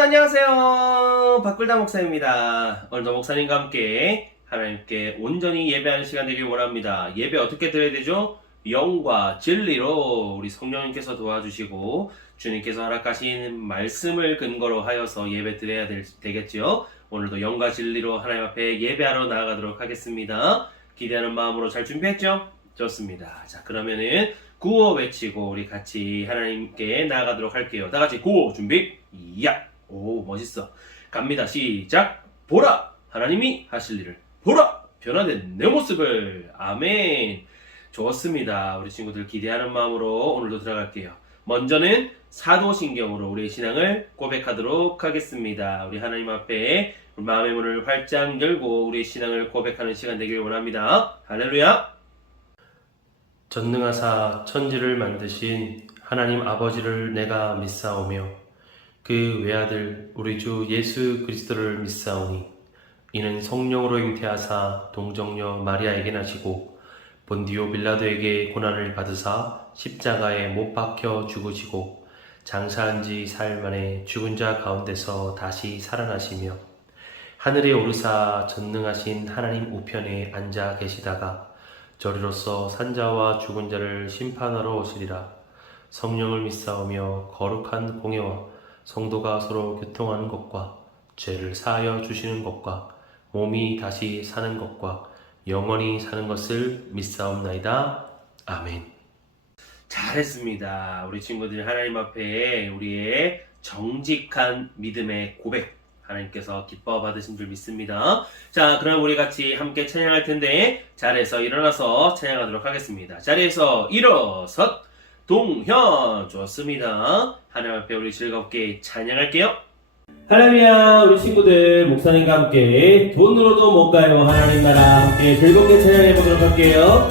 안녕하세요. 박굴당 목사입니다. 오늘도 목사님과 함께 하나님께 온전히 예배하는 시간 되길 원합니다. 예배 어떻게 드려야 되죠? 영과 진리로 우리 성령님께서 도와주시고 주님께서 허락하신 말씀을 근거로 하여서 예배 드려야 되겠죠. 오늘도 영과 진리로 하나님 앞에 예배하러 나아가도록 하겠습니다. 기대하는 마음으로 잘 준비했죠? 좋습니다. 자, 그러면은 구호 외치고 우리 같이 하나님께 나아가도록 할게요. 다 같이 구호 준비. 야! 오, 멋있어. 갑니다. 시작. 보라! 하나님이 하실 일을 보라! 변화된 내 모습을. 아멘. 좋습니다. 우리 친구들 기대하는 마음으로 오늘도 들어갈게요. 먼저는 사도신경으로 우리의 신앙을 고백하도록 하겠습니다. 우리 하나님 앞에 마음의 문을 활짝 열고 우리의 신앙을 고백하는 시간 되길 원합니다. 할렐루야! 전능하사 천지를 만드신 하나님 아버지를 내가 믿사오며 그 외아들 우리 주 예수 그리스도를 믿사오니 이는 성령으로 잉태하사 동정녀 마리아에게 나시고 본디오 빌라도에게 고난을 받으사 십자가에 못 박혀 죽으시고 장사한 지 사흘 만에 죽은 자 가운데서 다시 살아나시며 하늘에 오르사 전능하신 하나님 우편에 앉아 계시다가 저리로서 산자와 죽은 자를 심판하러 오시리라. 성령을 믿사오며 거룩한 공예와 성도가 서로 교통하는 것과 죄를 사하여 주시는 것과 몸이 다시 사는 것과 영원히 사는 것을 믿사옵나이다. 아멘. 잘했습니다. 우리 친구들이 하나님 앞에 우리의 정직한 믿음의 고백 하나님께서 기뻐 받으신 줄 믿습니다. 자, 그럼 우리 같이 함께 찬양할 텐데 자리에서 일어나서 찬양하도록 하겠습니다. 자리에서 일어섰 동현. 좋습니다. 하나님 앞에 우리 즐겁게 찬양할게요. 할렐루야. 우리 친구들 목사님과 함께 돈으로도 못 가요 하나님 나라 함께 즐겁게 찬양해 보도록 할게요.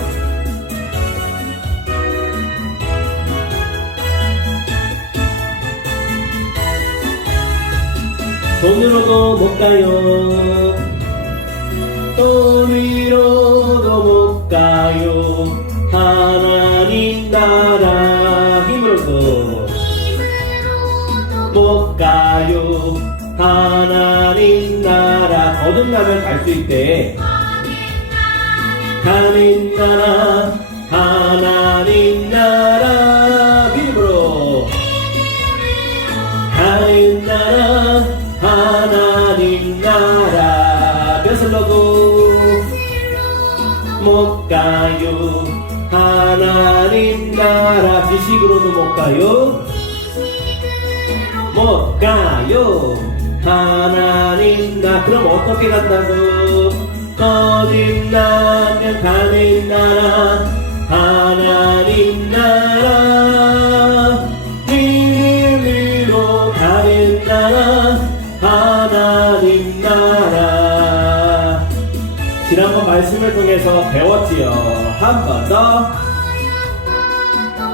돈으로도 못 가요. 돈으로도 못 가요. 하나님 나라 힘으로도 못 가요. 하나님 나라 거듭나면 갈 수 있대. 하나님 나라 하나님 나라 믿음으로 하나님 나라 하나님 나라 벼슬러도 못 가요. 하나님 나라 지식으로도 못 가요. 못 가요. 하나님 나라 그럼 어떻게 간다고? 거듭나면 가는 나라 하나님 나라 믿음으로 가는 나라 하나님 나라. 지난번 말씀을 통해서 배웠지요. 한 번 더.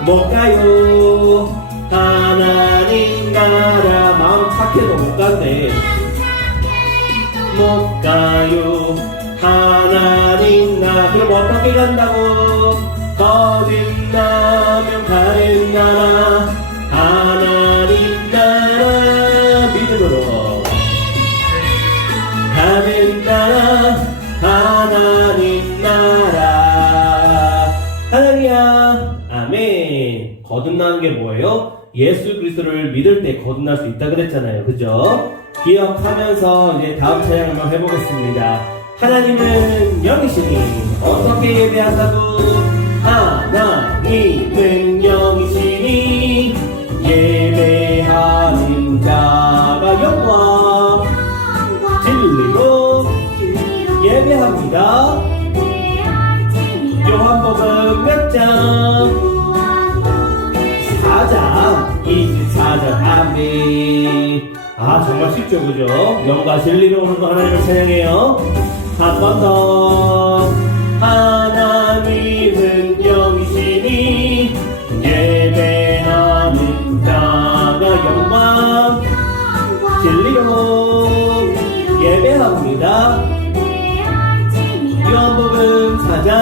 못 가요. 하나님 나라 마음 착해도 못 간대. 못 가요. 하나님 나라 그럼 어떻게 간다고? 거듭나면 가는 나라 하나님 나라 믿음으로 가는 나라 하나님 나라. 할렐루야. 아멘. 거듭나는 게 뭐예요? 예수 그리스도를 믿을 때 거듭날 수 있다 그랬잖아요. 그죠? 기억하면서 이제 다음 찬양 한번 해보겠습니다. 하나님은 영이시니 어떻게 예배하사도 하나님은 영이시니 예배하는 자가 영과 진리로 예배합니다. 요한복음 몇 장? 4장 24절 아멘. 아 정말 쉽죠 그죠? 영과 진리로 오늘도 하나님을 찬양해요. 한 번 더. 하나님은 영이시니 예배하는 자가 영과 진리로 예배합니다. 요한복음 4장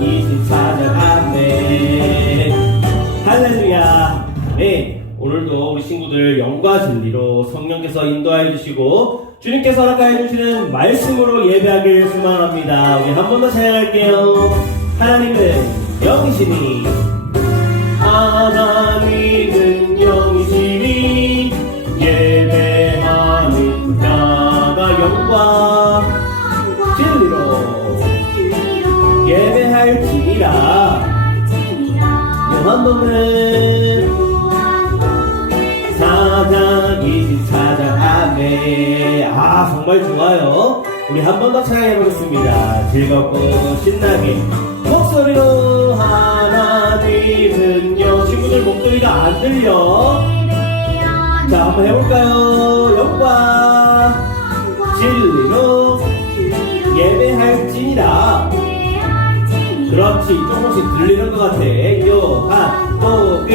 24절 아멘. 할렐루야. 아멘. 오늘도 우리 친구들 영과 진리로 성령께서 인도하여 주시고 주님께서 허락하여 주시는 말씀으로 예배하길 소망합니다. 우리 한 번 더 찬양할게요. 하나님은 영이시니 하나님은 영이시니 예배하는 나가 영과 진리로 예배할지니라. 요한복음 4장 24장 아멘. 정말 좋아요. 우리 한 번 더 찬양해보겠습니다. 즐겁고 신나게 목소리로 하나님은 영. 친구들 목소리가 안 들려. 자, 한번 해볼까요? 영과 진리로 예배할지니라. 그렇지, 조금씩 들리는 것 같아. 요한복음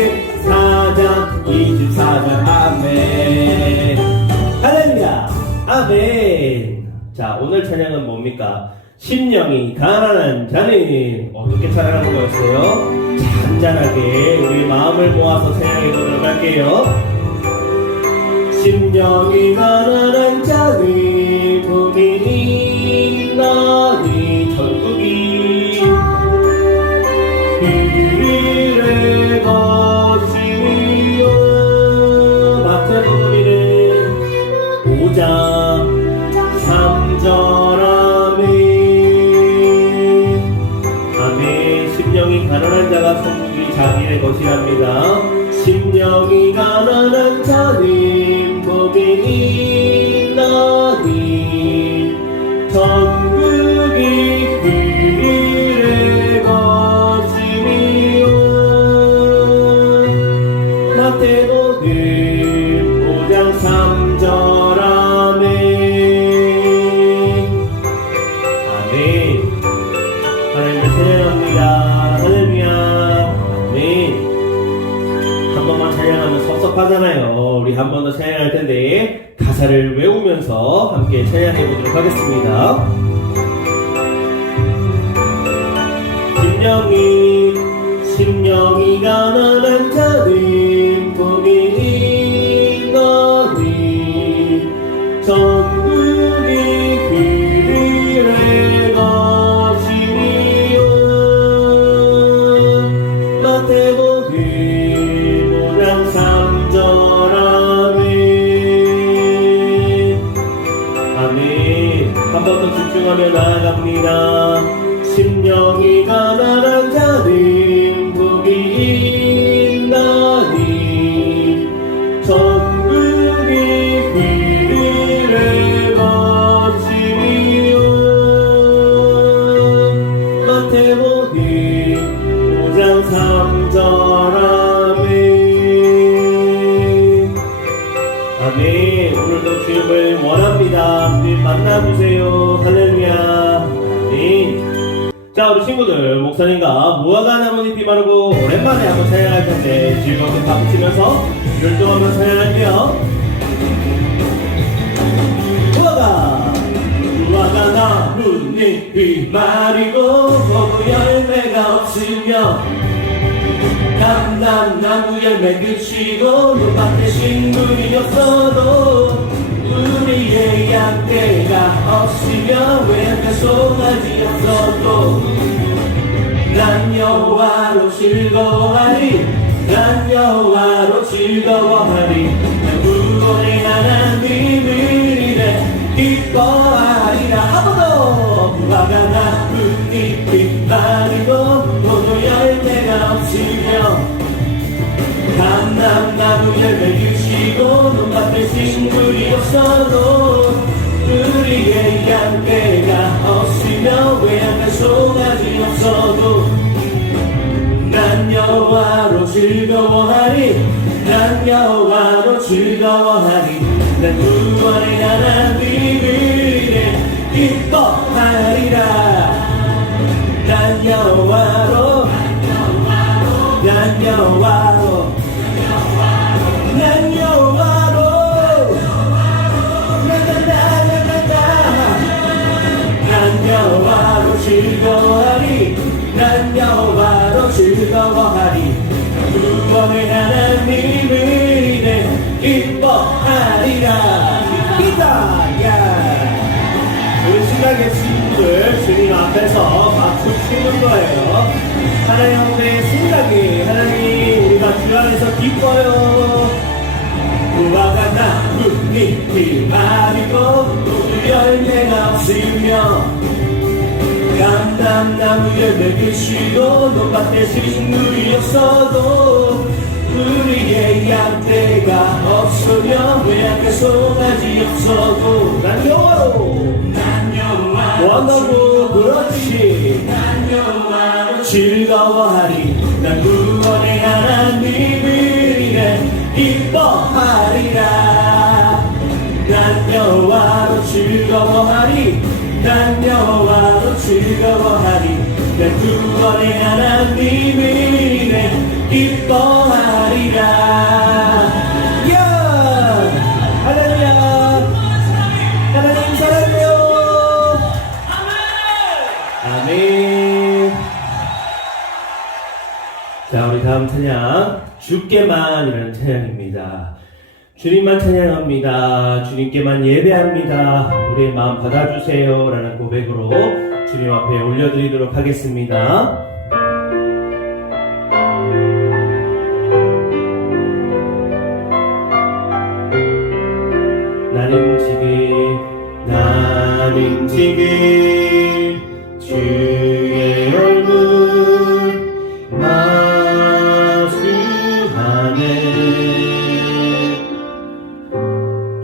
4장 24장 아멘. 할렐루야 아멘. 자, 오늘 찬양은 뭡니까? 심령이 가난한 자는 어떻게 찬양하는 거였어요? 잔잔하게 우리 마음을 모아서 찬양해 보도록 할게요. 심령이 가난한 자는 고민이 나니 천국이 그들의 것이요. 마태복음 우리는 5장 3절 아멘. 심령이 가난한 자가 천국이 자기의 것이랍니다. 심령이 가난한 자는 고민이 나니 천국이 그들의 것이요. 마태복음 5장 3절 아멘. 아멘. 하나님을 찬양합니다. 할렐루야 아멘. 한 번만 찬양하면 섭섭하잖아요. 우리 한 번 더 찬양할 텐데 가사를 외우면서 함께 찬양해 보도록 하겠습니다. 심령이 가난한 자는 고민이 너니 천국이 그들의 것이요. 마태복음 5장 3절 아멘. 한 번 더 집중하며 나아갑니다. 심령이 가난한 자는 복이 있나니 천국이 그들의 것이요. 마태복음 5장 3절 아멘. 아멘. 오늘도 주님을 원합니다. 늘 만나보세요. 할렐루야 아멘. 자, 우리 친구들 목사님과 무화과 나뭇잎이 마르고 오랜만에 한번 찬양할 텐데 즐겁게 박수치면서 열정하며 찬양할게요. 무화과 나뭇잎이 마르고 포도 열매가 없으며 감람나무 열매 그치고 눈밭에 식물이었어도 우리의 양떼가 없으며 외양간 송아지였어도 난 여호와로 즐거워하리. 난 여호와로 즐거워하리. 내 구원의 하나님을 이래 기뻐하리라. 한 번 더. 무화과 나뭇잎이 마르고 포도 열매가 없으며 감람나무 열매 유치고 눈밭에 식물이 없어도 우리의 양떼가 없으며 외양간 송아지 없어도 난 여호와로 즐거워하리. 난 여호와로 즐거워하리. 난 구원의 하나님을 기뻐하리라. 난 여호와로 난 여호와로 난 여호와로 난 여호와로 즐거워하리. 난 여호와로 즐거워하리. 구원의 하나님 앞에서 박수 치는 거예요. 하나님 우리의 생각이 하나님 우리가 주 안에서 기뻐요. 우아가 나뭇잎이 마르고 모두 열매가 없으며 감람나무 열매 드시고 논밭에 식물이 없어도 우리의 양떼가 없으며 외양의 송아지 없어도 난 여호와로 원하고 그렇지 즐거워하리 난 구원의 하나님을 인해 기뻐하리라 난 여호와로 즐거워하리 난 여호와로 즐거워하리 난 구원의 하나님을 인해 기뻐하리라 야 할렐루야 하나님 사랑해요 아멘. 자, 우리 다음 찬양 주께만이라는 찬양입니다. 주님만 찬양합니다. 주님께만 예배합니다. 우리의 마음 받아주세요 라는 고백으로 주님 앞에 올려드리도록 하겠습니다. 나는 지금 주의 얼굴 마주하네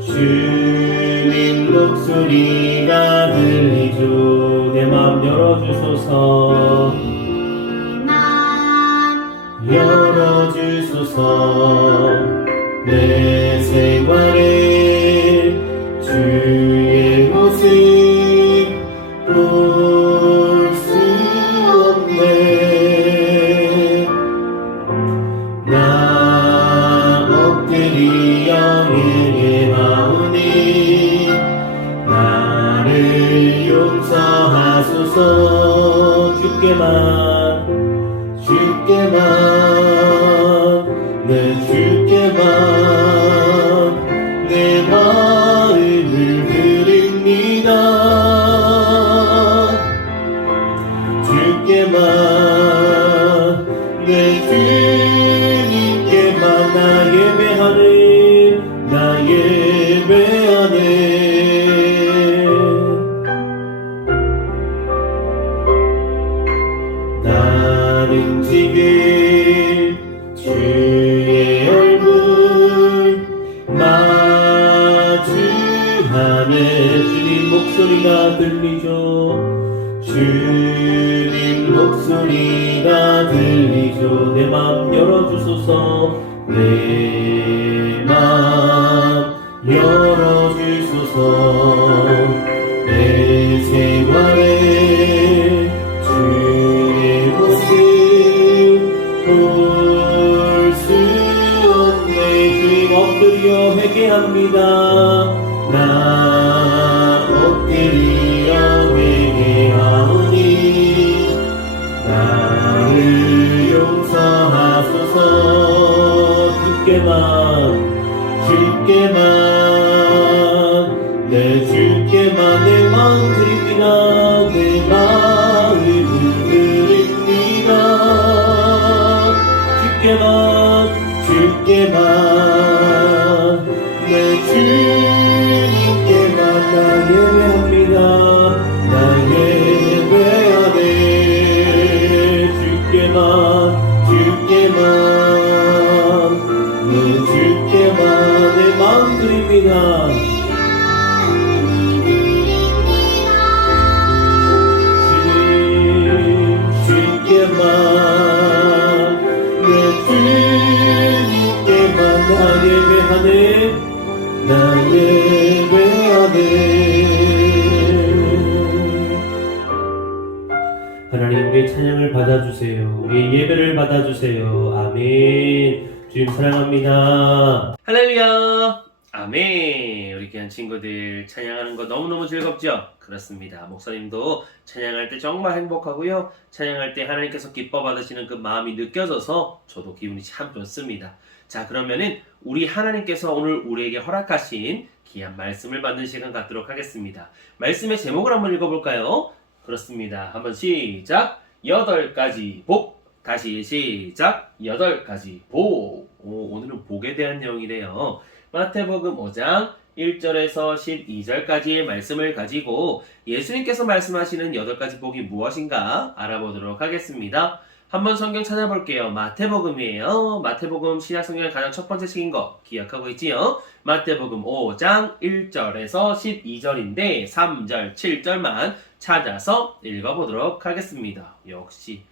주님 목소리가 들리죠 내 맘 열어주소서 내 생활에 주의 모습 볼 수 없네 나 엎드리어 예배하오니 나를 용서하소서 주께만 내 마음을 드립니다 주께만 내 주님께만 나 예배하네 나는 지금 주의 얼굴 마주하네 주님 목소리가 들리죠 주님 목소리가 들리죠 내 맘 열어주소서 내 맘 열어주소서 내 생활에 주의 모습 볼 수 없네 주님 엎드려 회개합니다 나 엎드려 회개하오니 나를 용서하소서 주께만 내 마음 드립니다 내 마음을 드립니다 주께만 내 주님께만 나 예배합니다 나 예배하네 주께만 내 마음 드립니다 주께만 내 주님께만 나 예배하네 하나님 우리의 찬양을 받아주세요 우리의 예배를 받아주세요 아멘 주님 사랑합니다 할렐루야 아멘 우리 귀한 친구들 찬양하는 거 너무너무 즐겁죠? 그렇습니다 목사님도 찬양할 때 정말 행복하고요 찬양할 때 하나님께서 기뻐 받으시는 그 마음이 느껴져서 저도 기분이 참 좋습니다 자 그러면은 우리 하나님께서 오늘 우리에게 허락하신 귀한 말씀을 받는 시간 갖도록 하겠습니다 말씀의 제목을 한번 읽어볼까요? 그렇습니다. 한번 시작. 8가지 복. 다시 시작. 8가지 복. 오늘은 복에 대한 내용이래요. 마태복음 5장 1절에서 12절까지의 말씀을 가지고 예수님께서 말씀하시는 8가지 복이 무엇인가 알아보도록 하겠습니다. 한번 성경 찾아볼게요. 마태복음이에요. 마태복음 신약성경의 가장 첫 번째 책인 거 기억하고 있지요? 마태복음 5장 1절에서 12절인데 3절, 7절만 찾아서 읽어보도록 하겠습니다. 역시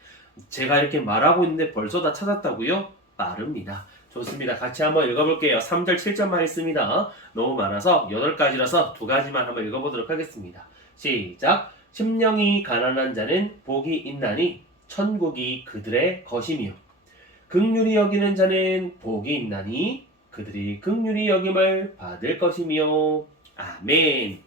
제가 이렇게 말하고 있는데 벌써 다 찾았다고요? 빠릅니다. 좋습니다. 같이 한번 읽어볼게요. 3절, 7절만 있습니다. 너무 많아서 8가지라서 2가지만 한번 읽어보도록 하겠습니다. 시작! 심령이 가난한 자는 복이 있나니 천국이 그들의 것이며 긍휼히 여기는 자는 복이 있나니 그들이 긍휼히 여김을 받을 것이며 아멘.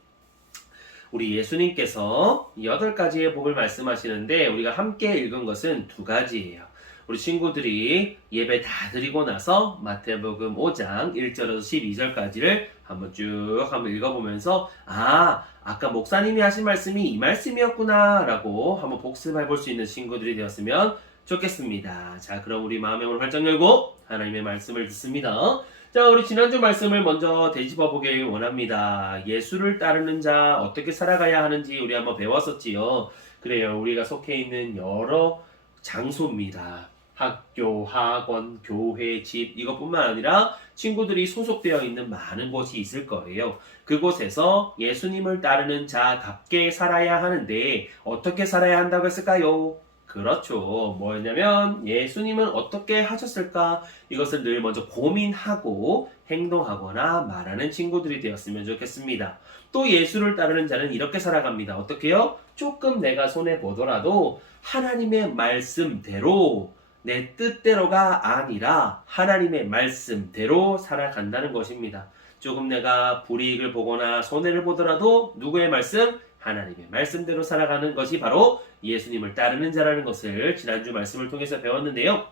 우리 예수님께서 8가지의 복을 말씀하시는데 우리가 함께 읽은 것은 2가지예요. 우리 친구들이 예배 다 드리고 나서 마태복음 5장 1절에서 12절까지를 한번 쭉 한번 읽어보면서 아까 목사님이 하신 말씀이 이 말씀이었구나 라고 한번 복습해 볼 수 있는 친구들이 되었으면 좋겠습니다. 자, 그럼 우리 마음의 문을 활짝 열고 하나님의 말씀을 듣습니다. 자, 우리 지난주 말씀을 먼저 되짚어 보길 원합니다. 예수를 따르는 자 어떻게 살아가야 하는지 우리 한번 배웠었지요. 그래요. 우리가 속해 있는 여러 장소입니다. 학교, 학원, 교회, 집 이것뿐만 아니라 친구들이 소속되어 있는 많은 곳이 있을 거예요. 그곳에서 예수님을 따르는 자답게 살아야 하는데 어떻게 살아야 한다고 했을까요? 그렇죠. 뭐였냐면 예수님은 어떻게 하셨을까? 이것을 늘 먼저 고민하고 행동하거나 말하는 친구들이 되었으면 좋겠습니다. 또 예수를 따르는 자는 이렇게 살아갑니다. 어떻게요? 조금 내가 손해보더라도 하나님의 말씀대로 내 뜻대로가 아니라 하나님의 말씀대로 살아간다는 것입니다. 조금 내가 불이익을 보거나 손해를 보더라도 누구의 말씀? 하나님의 말씀대로 살아가는 것이 바로 예수님을 따르는 자라는 것을 지난주 말씀을 통해서 배웠는데요.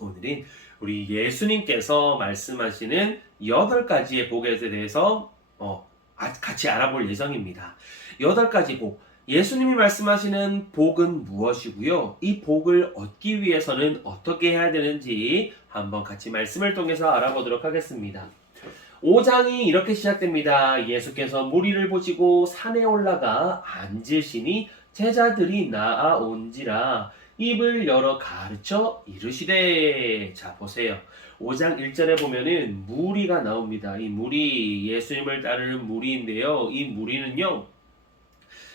오늘은 우리 예수님께서 말씀하시는 8가지의 복에 대해서 같이 알아볼 예정입니다. 8가지 복. 예수님이 말씀하시는 복은 무엇이고요? 이 복을 얻기 위해서는 어떻게 해야 되는지 한번 같이 말씀을 통해서 알아보도록 하겠습니다. 5장이 이렇게 시작됩니다. 예수께서 무리를 보시고 산에 올라가 앉으시니 제자들이 나아온지라 입을 열어 가르쳐 이르시되. 자, 보세요. 5장 1절에 보면은 무리가 나옵니다. 이 무리, 예수님을 따르는 무리인데요. 이 무리는요,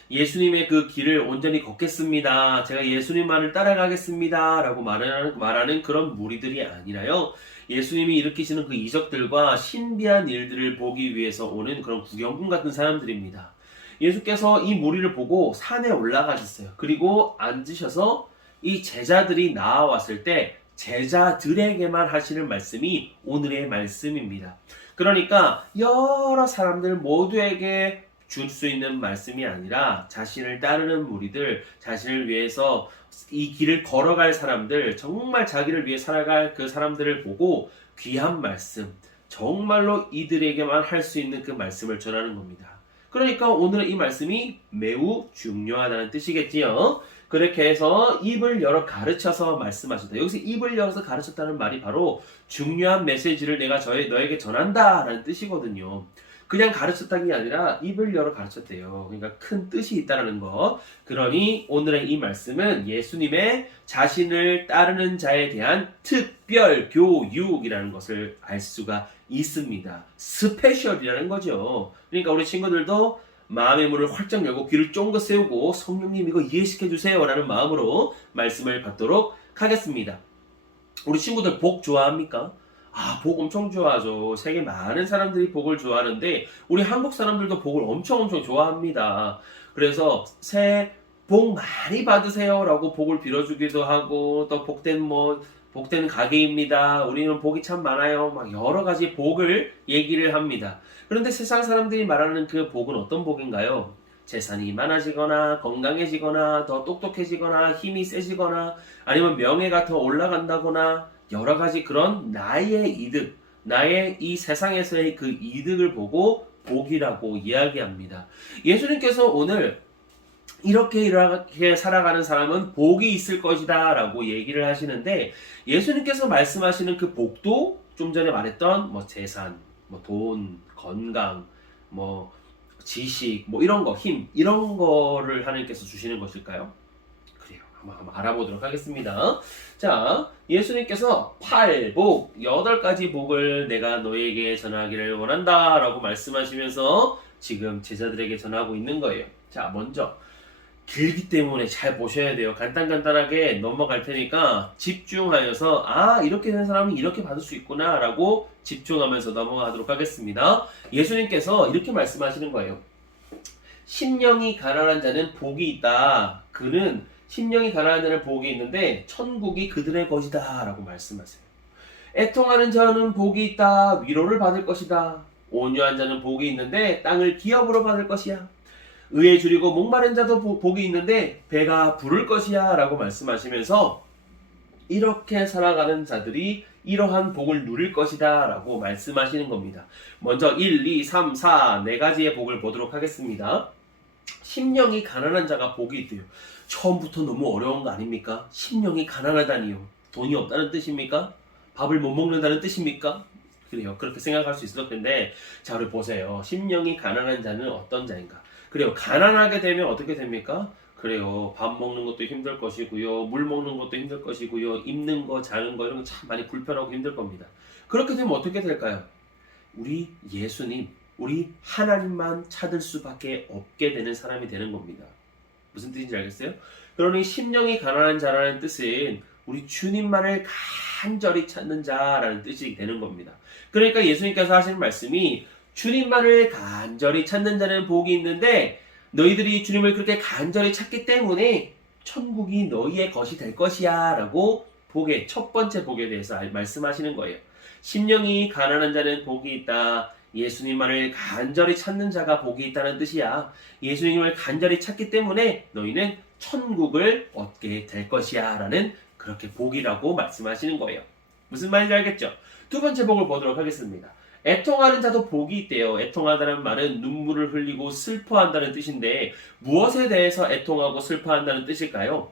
예수님의 그 길을 온전히 걷겠습니다. 제가 예수님만을 따라가겠습니다. 라고 말하는 그런 무리들이 아니라요. 예수님이 일으키시는 그 이적들과 신비한 일들을 보기 위해서 오는 그런 구경꾼 같은 사람들입니다. 예수께서 이 무리를 보고 산에 올라가셨어요. 그리고 앉으셔서 이 제자들이 나와왔을 때 제자들에게만 하시는 말씀이 오늘의 말씀입니다. 그러니까 여러 사람들 모두에게 줄 수 있는 말씀이 아니라 자신을 따르는 무리들, 자신을 위해서 이 길을 걸어갈 사람들, 정말 자기를 위해 살아갈 그 사람들을 보고 귀한 말씀, 정말로 이들에게만 할 수 있는 그 말씀을 전하는 겁니다. 그러니까 오늘은 이 말씀이 매우 중요하다는 뜻이겠지요. 그렇게 해서 입을 열어 가르쳐서 말씀하셨다. 여기서 입을 열어서 가르쳤다는 말이 바로 중요한 메시지를 내가 너에게 전한다라는 뜻이거든요. 그냥 가르쳤다는 게 아니라 입을 열어 가르쳤대요. 그러니까 큰 뜻이 있다는 것. 그러니 오늘의 이 말씀은 예수님의 자신을 따르는 자에 대한 특별 교육이라는 것을 알 수가 있습니다. 스페셜이라는 거죠. 그러니까 우리 친구들도 마음의 문을 활짝 열고 귀를 쫑긋 세우고 성령님 이거 이해시켜 주세요 라는 마음으로 말씀을 받도록 하겠습니다. 우리 친구들 복 좋아합니까? 복 엄청 좋아하죠. 세계 많은 사람들이 복을 좋아하는데 우리 한국 사람들도 복을 엄청 좋아합니다. 그래서 새해 복 많이 받으세요 라고 복을 빌어주기도 하고 또 복된 가게입니다. 우리는 복이 참 많아요. 막 여러 가지 복을 얘기를 합니다. 그런데 세상 사람들이 말하는 그 복은 어떤 복인가요? 재산이 많아지거나 건강해지거나 더 똑똑해지거나 힘이 세지거나 아니면 명예가 더 올라간다거나 여러 가지 그런 나의 이득, 나의 이 세상에서의 그 이득을 보고 복이라고 이야기합니다. 예수님께서 오늘 이렇게 살아가는 사람은 복이 있을 것이다 라고 얘기를 하시는데, 예수님께서 말씀하시는 그 복도 좀 전에 말했던 뭐 재산, 뭐 돈, 건강, 뭐 지식, 뭐 이런 거, 힘, 이런 거를 하나님께서 주시는 것일까요? 그래요. 한번 알아보도록 하겠습니다. 자, 예수님께서 8복, 8가지 복을 내가 너에게 전하기를 원한다 라고 말씀하시면서 지금 제자들에게 전하고 있는 거예요. 자, 먼저 길기 때문에 잘 보셔야 돼요. 간단하게 넘어갈 테니까 집중하여서 이렇게 된 사람은 이렇게 받을 수 있구나 라고 집중하면서 넘어가도록 하겠습니다. 예수님께서 이렇게 말씀하시는 거예요. 심령이 가난한 자는 복이 있다. 그는 심령이 가난한 자는 복이 있는데 천국이 그들의 것이다 라고 말씀하세요. 애통하는 자는 복이 있다. 위로를 받을 것이다. 온유한 자는 복이 있는데 땅을 기업으로 받을 것이야. 의에 줄이고 목마른 자도 복이 있는데 배가 부를 것이야 라고 말씀하시면서 이렇게 살아가는 자들이 이러한 복을 누릴 것이다 라고 말씀하시는 겁니다. 먼저 1, 2, 3, 4 4가지의 복을 보도록 하겠습니다. 심령이 가난한 자가 복이 있대요. 처음부터 너무 어려운 거 아닙니까? 심령이 가난하다니요. 돈이 없다는 뜻입니까? 밥을 못 먹는다는 뜻입니까? 그래요. 그렇게 생각할 수 있을 텐데, 자, 우리 보세요. 심령이 가난한 자는 어떤 자인가? 그래요. 가난하게 되면 어떻게 됩니까? 그래요. 밥 먹는 것도 힘들 것이고요. 물 먹는 것도 힘들 것이고요. 입는 거, 자는 거 이런 거 참 많이 불편하고 힘들 겁니다. 그렇게 되면 어떻게 될까요? 우리 예수님, 우리 하나님만 찾을 수밖에 없게 되는 사람이 되는 겁니다. 무슨 뜻인지 알겠어요? 그러니 심령이 가난한 자라는 뜻은 우리 주님만을 간절히 찾는 자라는 뜻이 되는 겁니다. 그러니까 예수님께서 하시는 말씀이 주님만을 간절히 찾는 자는 복이 있는데 너희들이 주님을 그렇게 간절히 찾기 때문에 천국이 너희의 것이 될 것이야 라고 첫 번째 복에 대해서 말씀하시는 거예요. 심령이 가난한 자는 복이 있다. 예수님만을 간절히 찾는 자가 복이 있다는 뜻이야. 예수님을 간절히 찾기 때문에 너희는 천국을 얻게 될 것이야 라는 그렇게 복이라고 말씀하시는 거예요. 무슨 말인지 알겠죠? 두 번째 복을 보도록 하겠습니다. 애통하는 자도 복이 있대요. 애통하다는 말은 눈물을 흘리고 슬퍼한다는 뜻인데 무엇에 대해서 애통하고 슬퍼한다는 뜻일까요?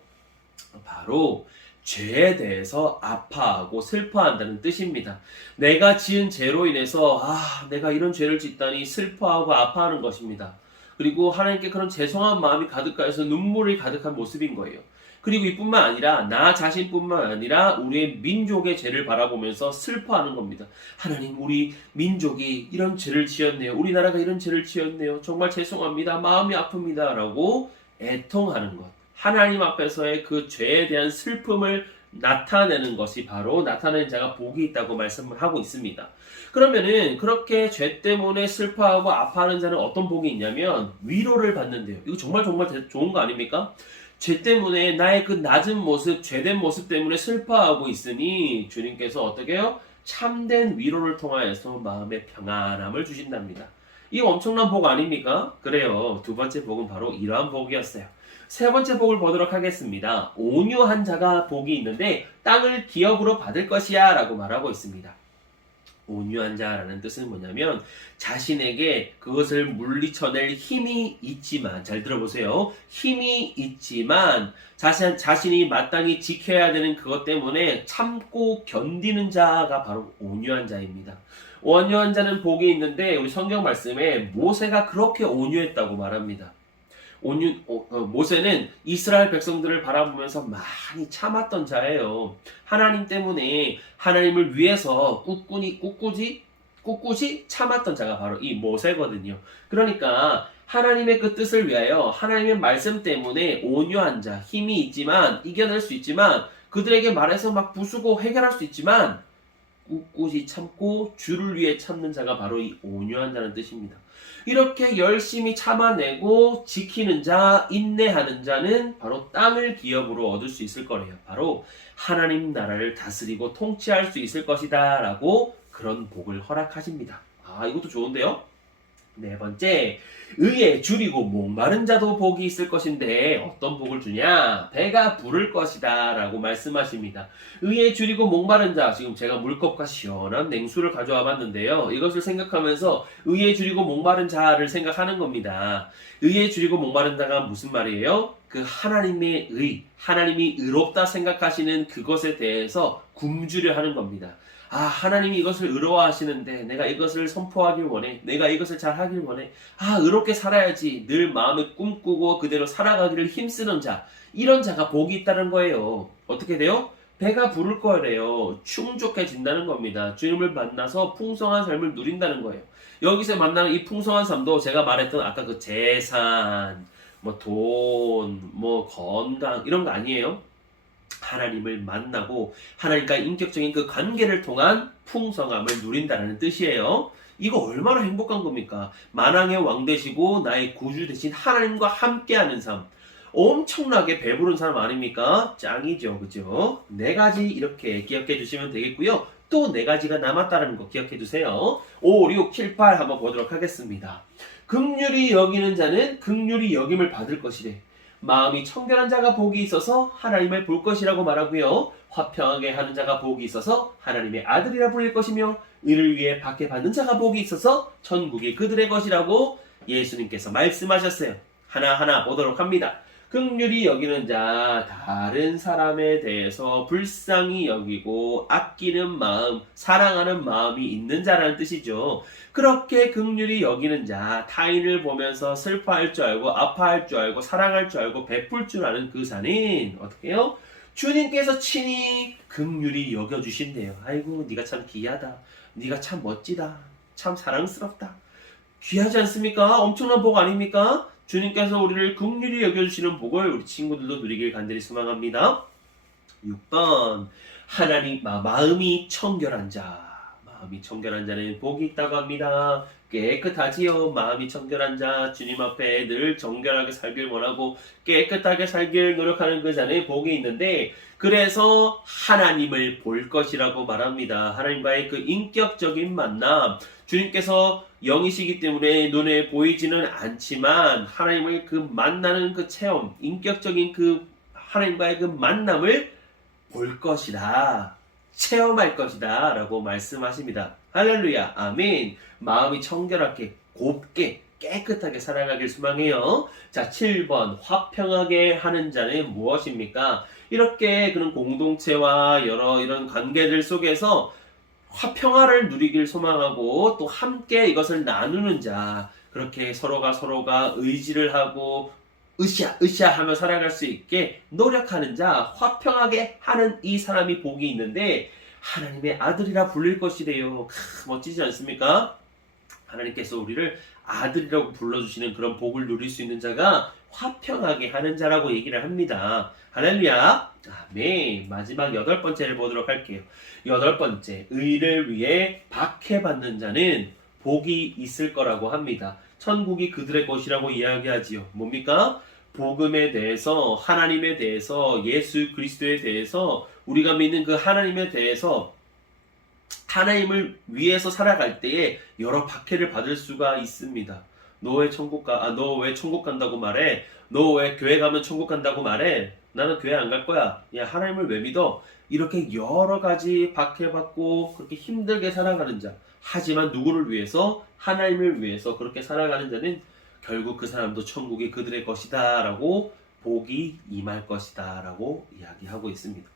바로 죄에 대해서 아파하고 슬퍼한다는 뜻입니다. 내가 지은 죄로 인해서 내가 이런 죄를 짓다니 슬퍼하고 아파하는 것입니다. 그리고 하나님께 그런 죄송한 마음이 가득하여서 눈물이 가득한 모습인 거예요. 그리고 이뿐만 아니라 나 자신뿐만 아니라 우리의 민족의 죄를 바라보면서 슬퍼하는 겁니다. 하나님, 우리 민족이 이런 죄를 지었네요. 우리나라가 이런 죄를 지었네요. 정말 죄송합니다. 마음이 아픕니다. 라고 애통하는 것. 하나님 앞에서의 그 죄에 대한 슬픔을 나타내는 것이 바로 나타내는 자가 복이 있다고 말씀을 하고 있습니다. 그러면은 그렇게 죄 때문에 슬퍼하고 아파하는 자는 어떤 복이 있냐면 위로를 받는데요. 이거 정말 좋은 거 아닙니까? 죄 때문에 나의 그 낮은 모습, 죄된 모습 때문에 슬퍼하고 있으니 주님께서 어떻게 해요? 참된 위로를 통하여서 마음의 평안함을 주신답니다. 이거 엄청난 복 아닙니까? 그래요. 두 번째 복은 바로 이러한 복이었어요. 세 번째 복을 보도록 하겠습니다. 온유한 자가 복이 있는데 땅을 기업으로 받을 것이야 라고 말하고 있습니다. 온유한 자라는 뜻은 뭐냐면 자신에게 그것을 물리쳐낼 힘이 있지만, 잘 들어보세요. 힘이 있지만 자신이 마땅히 지켜야 되는 그것 때문에 참고 견디는 자가 바로 온유한 자입니다. 온유한 자는 복이 있는데 우리 성경 말씀에 모세가 그렇게 온유했다고 말합니다. 모세는 이스라엘 백성들을 바라보면서 많이 참았던 자예요. 하나님 때문에 하나님을 위해서 꿋꿋이 참았던 자가 바로 이 모세거든요. 그러니까 하나님의 그 뜻을 위하여 하나님의 말씀 때문에 온유한 자, 힘이 있지만 이겨낼 수 있지만 그들에게 말해서 막 부수고 해결할 수 있지만 꿋꿋이 참고 주를 위해 참는 자가 바로 이 온유한 자는 뜻입니다. 이렇게 열심히 참아내고 지키는 자, 인내하는 자는 바로 땅을 기업으로 얻을 수 있을 거래요. 바로 하나님 나라를 다스리고 통치할 수 있을 것이다 라고 그런 복을 허락하십니다. 이것도 좋은데요? 네 번째, 의에 줄이고 목마른 자도 복이 있을 것인데 어떤 복을 주냐? 배가 부를 것이다 라고 말씀하십니다. 의에 줄이고 목마른 자, 지금 제가 물컵과 시원한 냉수를 가져와 봤는데요. 이것을 생각하면서 의에 줄이고 목마른 자를 생각하는 겁니다. 의에 줄이고 목마른 자가 무슨 말이에요? 그 하나님의 의, 하나님이 의롭다 생각하시는 그것에 대해서 굶주려 하는 겁니다. 아, 하나님이 이것을 의로워하시는데 내가 이것을 선포하길 원해. 내가 이것을 잘 하길 원해. 아, 의롭게 살아야지. 늘 마음에 꿈꾸고 그대로 살아가기를 힘쓰는 자. 이런 자가 복이 있다는 거예요. 어떻게 돼요? 배가 부를 거래요. 충족해진다는 겁니다. 주님을 만나서 풍성한 삶을 누린다는 거예요. 여기서 만나는 이 풍성한 삶도 제가 말했던 아까 그 재산, 뭐 돈, 뭐 건강 이런 거 아니에요. 하나님을 만나고 하나님과 인격적인 그 관계를 통한 풍성함을 누린다는 뜻이에요. 이거 얼마나 행복한 겁니까? 만왕의 왕 되시고 나의 구주 되신 하나님과 함께하는 삶. 엄청나게 배부른 사람 아닙니까? 짱이죠, 그죠? 네 가지 이렇게 기억해 주시면 되겠고요. 또 네 가지가 남았다는 거 기억해 두세요. 5, 6, 7, 8 한번 보도록 하겠습니다. 긍휼히 여기는 자는 긍휼히 여김을 받을 것이래. 마음이 청결한 자가 복이 있어서 하나님을 볼 것이라고 말하고요. 화평하게 하는 자가 복이 있어서 하나님의 아들이라 불릴 것이며 이를 위해 박해받는 자가 복이 있어서 천국이 그들의 것이라고 예수님께서 말씀하셨어요. 하나하나 보도록 합니다. 긍휼히 여기는 자, 다른 사람에 대해서 불쌍히 여기고 아끼는 마음, 사랑하는 마음이 있는 자라는 뜻이죠. 그렇게 긍휼히 여기는 자, 타인을 보면서 슬퍼할 줄 알고 아파할 줄 알고 사랑할 줄 알고 베풀 줄 아는 그 자는 어떻게 해요? 주님께서 친히 긍휼히 여겨주신대요. 아이고 네가 참 귀하다. 네가 참 멋지다. 참 사랑스럽다. 귀하지 않습니까? 엄청난 복 아닙니까? 주님께서 우리를 긍휼히 여겨주시는 복을 우리 친구들도 누리길 간절히 소망합니다. 6번 하나님 마음이 청결한 자. 마음이 청결한 자는 복이 있다고 합니다. 깨끗하지요. 마음이 청결한 자, 주님 앞에 늘 정결하게 살길 원하고 깨끗하게 살길 노력하는 그 자는 복이 있는데 그래서 하나님을 볼 것이라고 말합니다. 하나님과의 그 인격적인 만남, 주님께서 영이시기 때문에 눈에 보이지는 않지만 하나님을 그 만나는 그 체험, 인격적인 그 하나님과의 그 만남을 볼 것이다. 체험할 것이다 라고 말씀하십니다. 할렐루야, 아멘. 마음이 청결하게 곱게 깨끗하게 살아가길 소망해요. 자, 7번 화평하게 하는 자는 무엇입니까? 이렇게 그런 공동체와 여러 이런 관계들 속에서 화평화를 누리길 소망하고 또 함께 이것을 나누는 자, 그렇게 서로가 의지를 하고 으쌰 하며 살아갈 수 있게 노력하는 자, 화평하게 하는 이 사람이 복이 있는데 하나님의 아들이라 불릴 것이래요. 멋지지 않습니까? 하나님께서 우리를 아들이라고 불러주시는 그런 복을 누릴 수 있는 자가 화평하게 하는 자라고 얘기를 합니다. 할렐루야. 아멘. 마지막 8번째를 보도록 할게요. 8번째, 의를 위해 박해받는 자는 복이 있을 거라고 합니다. 천국이 그들의 것이라고 이야기하지요. 뭡니까? 복음에 대해서, 하나님에 대해서, 예수 그리스도에 대해서, 우리가 믿는 그 하나님에 대해서 하나님을 위해서 살아갈 때에 여러 박해를 받을 수가 있습니다. 너 왜 천국 간다고 말해? 너 왜 교회 가면 천국 간다고 말해? 나는 교회 안 갈 거야. 야, 하나님을 왜 믿어? 이렇게 여러 가지 박해받고 그렇게 힘들게 살아가는 자. 하지만 누구를 위해서? 하나님을 위해서 그렇게 살아가는 자는 결국 그 사람도 천국이 그들의 것이다 라고 복이 임할 것이다 라고 이야기하고 있습니다.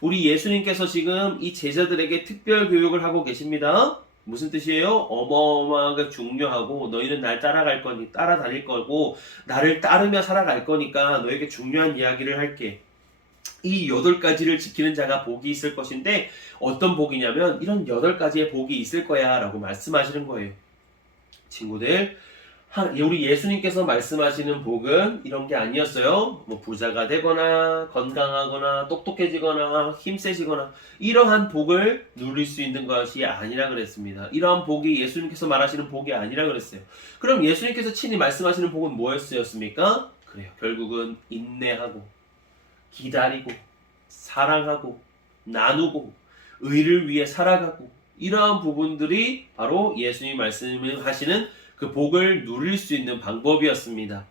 우리 예수님께서 지금 이 제자들에게 특별 교육을 하고 계십니다. 무슨 뜻이에요? 어마어마하게 중요하고 너희는 날 따라다닐 거고 나를 따르며 살아갈 거니까 너에게 중요한 이야기를 할게. 이 8가지를 지키는 자가 복이 있을 것인데 어떤 복이냐면 이런 8가지의 복이 있을 거야 라고 말씀하시는 거예요. 친구들, 우리 예수님께서 말씀하시는 복은 이런 게 아니었어요. 뭐 부자가 되거나 건강하거나 똑똑해지거나 힘세지거나 이러한 복을 누릴 수 있는 것이 아니라 그랬습니다. 이러한 복이 예수님께서 말하시는 복이 아니라 그랬어요. 그럼 예수님께서 친히 말씀하시는 복은 무엇이었습니까? 그래요. 결국은 인내하고 기다리고 사랑하고 나누고 의를 위해 살아가고 이러한 부분들이 바로 예수님이 말씀하시는 그 복을 누릴 수 있는 방법이었습니다.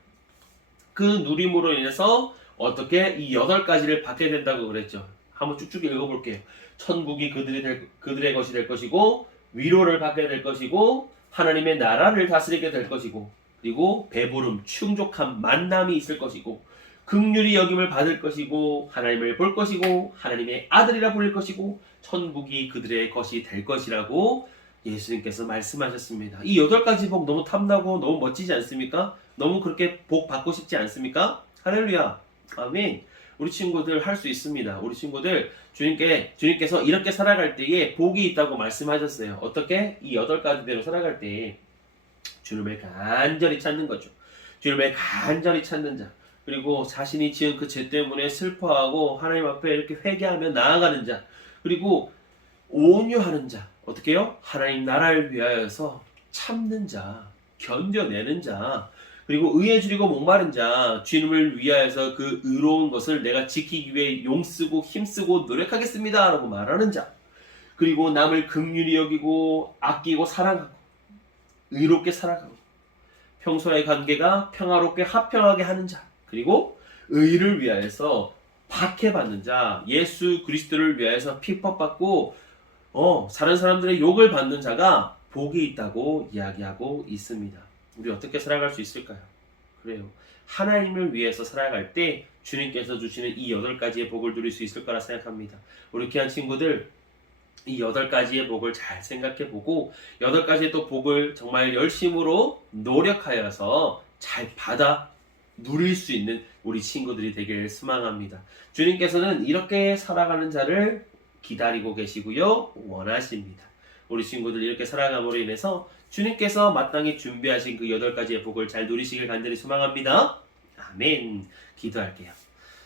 그 누림으로 인해서 어떻게 이 8가지를 받게 된다고 그랬죠. 한번 쭉쭉 읽어볼게요. 천국이 그들의 것이 될 것이고, 위로를 받게 될 것이고, 하나님의 나라를 다스리게 될 것이고, 그리고 배부름, 충족한 만남이 있을 것이고, 긍휼히 여김을 받을 것이고, 하나님을 볼 것이고, 하나님의 아들이라 부를 것이고, 천국이 그들의 것이 될 것이라고 예수님께서 말씀하셨습니다. 이 8가지 복 너무 탐나고 너무 멋지지 않습니까? 너무 그렇게 복 받고 싶지 않습니까? 할렐루야. 아멘. 우리 친구들 할 수 있습니다. 우리 친구들 주님께서 이렇게 살아갈 때에 복이 있다고 말씀하셨어요. 어떻게? 이 8가지대로 살아갈 때 주님을 간절히 찾는 거죠. 주님을 간절히 찾는 자. 그리고 자신이 지은 그 죄 때문에 슬퍼하고 하나님 앞에 이렇게 회개하며 나아가는 자. 그리고 온유하는 자. 어떻게 해요? 하나님 나라를 위하여서 참는 자. 견뎌내는 자. 그리고 의에 줄이고 목마른 자, 주님을 위하여서 그 의로운 것을 내가 지키기 위해 용쓰고 힘쓰고 노력하겠습니다 라고 말하는 자, 그리고 남을 긍휼히 여기고 아끼고 사랑하고 의롭게 살아가고 평소의 관계가 평화롭게 화평하게 하는 자, 그리고 의를 위하여서 박해받는 자, 예수 그리스도를 위하여서 핍박받고 다른 사람들의 욕을 받는 자가 복이 있다고 이야기하고 있습니다. 우리 어떻게 살아갈 수 있을까요? 그래요. 하나님을 위해서 살아갈 때 주님께서 주시는 이 8가지의 복을 누릴 수 있을 거라 생각합니다. 우리 귀한 친구들, 이 8가지의 복을 잘 생각해보고 8가지의 또 복을 정말 열심으로 노력하여서 잘 받아 누릴 수 있는 우리 친구들이 되길 소망합니다. 주님께서는 이렇게 살아가는 자를 기다리고 계시고요. 원하십니다. 우리 친구들 이렇게 살아감으로 인해서 주님께서 마땅히 준비하신 그 8가지의 복을 잘 누리시길 간절히 소망합니다. 아멘. 기도할게요.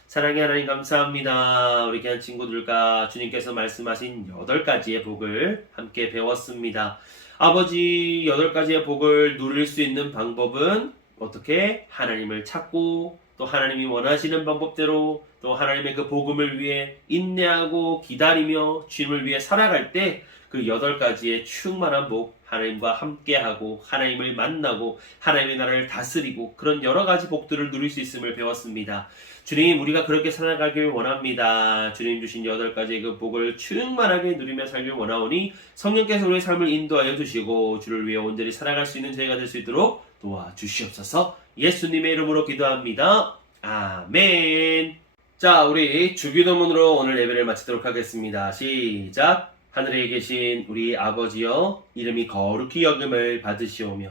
사랑의 하나님 감사합니다. 우리 귀한 친구들과 주님께서 말씀하신 8가지의 복을 함께 배웠습니다. 아버지, 8가지의 복을 누릴 수 있는 방법은 어떻게? 하나님을 찾고 또 하나님이 원하시는 방법대로 또 하나님의 그 복음을 위해 인내하고 기다리며 주님을 위해 살아갈 때 그 8가지의 충만한 복, 하나님과 함께하고 하나님을 만나고 하나님의 나라를 다스리고 그런 여러 가지 복들을 누릴 수 있음을 배웠습니다. 주님, 우리가 그렇게 살아가길 원합니다. 주님 주신 8가지의 그 복을 충만하게 누리며 살길 원하오니 성령께서 우리의 삶을 인도하여 주시고 주를 위해 온전히 살아갈 수 있는 저희가 될 수 있도록 도와주시옵소서. 예수님의 이름으로 기도합니다. 아멘. 자, 우리 주기도문으로 오늘 예배를 마치도록 하겠습니다. 시작. 하늘에 계신 우리 아버지여, 이름이 거룩히 여김을 받으시오며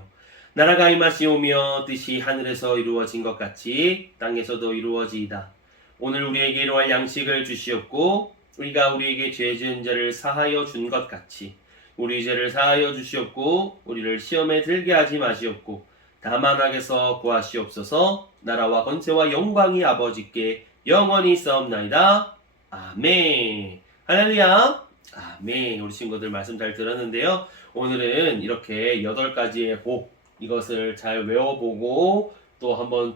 나라가 임하시오며 뜻이 하늘에서 이루어진 것 같이 땅에서도 이루어지이다. 오늘 우리에게 일용할 양식을 주시옵고 우리가 우리에게 죄 지은 자를 사하여 준 것 같이 우리 죄를 사하여 주시옵고 우리를 시험에 들게 하지 마시옵고 다만 악에서 구하시옵소서. 나라와 권세와 영광이 아버지께 영원히 있사옵나이다. 아멘. 할렐루야. 아멘. 우리 친구들 말씀 잘 들었는데요. 오늘은 이렇게 8가지의 복, 이것을 잘 외워보고 또 한번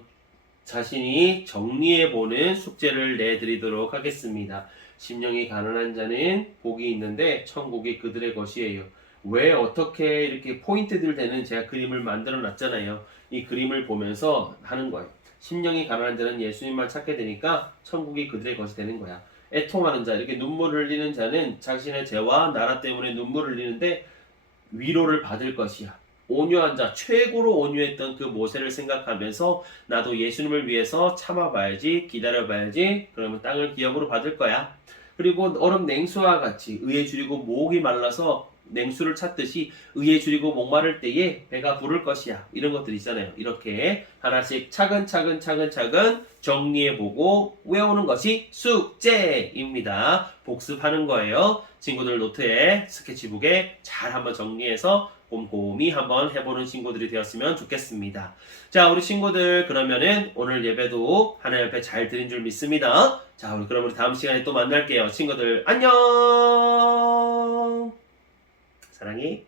자신이 정리해보는 숙제를 내드리도록 하겠습니다. 심령이 가난한 자는 복이 있는데 천국이 그들의 것이에요. 왜 어떻게 이렇게 포인트들 되는 제가 그림을 만들어 놨잖아요. 이 그림을 보면서 하는 거예요. 심령이 가난한 자는 예수님만 찾게 되니까 천국이 그들의 것이 되는 거야. 애통하는 자, 이렇게 눈물을 흘리는 자는 자신의 죄와 나라 때문에 눈물을 흘리는데 위로를 받을 것이야. 온유한 자, 최고로 온유했던 그 모세를 생각하면서 나도 예수님을 위해서 참아봐야지, 기다려봐야지, 그러면 땅을 기업으로 받을 거야. 그리고 얼음 냉수와 같이 의에 줄이고 목이 말라서 냉수를 찾듯이 의에 줄이고 목마를 때에 배가 부를 것이야. 이런 것들 있잖아요. 이렇게 하나씩 차근차근 정리해보고 외우는 것이 숙제입니다. 복습하는 거예요. 친구들 노트에 스케치북에 잘 한번 정리해서 곰곰이 한번 해보는 친구들이 되었으면 좋겠습니다. 자, 우리 친구들 그러면은 오늘 예배도 하나님 앞에 잘 드린 줄 믿습니다. 자, 그럼 우리 다음 시간에 또 만날게요. 친구들 안녕. 사랑해.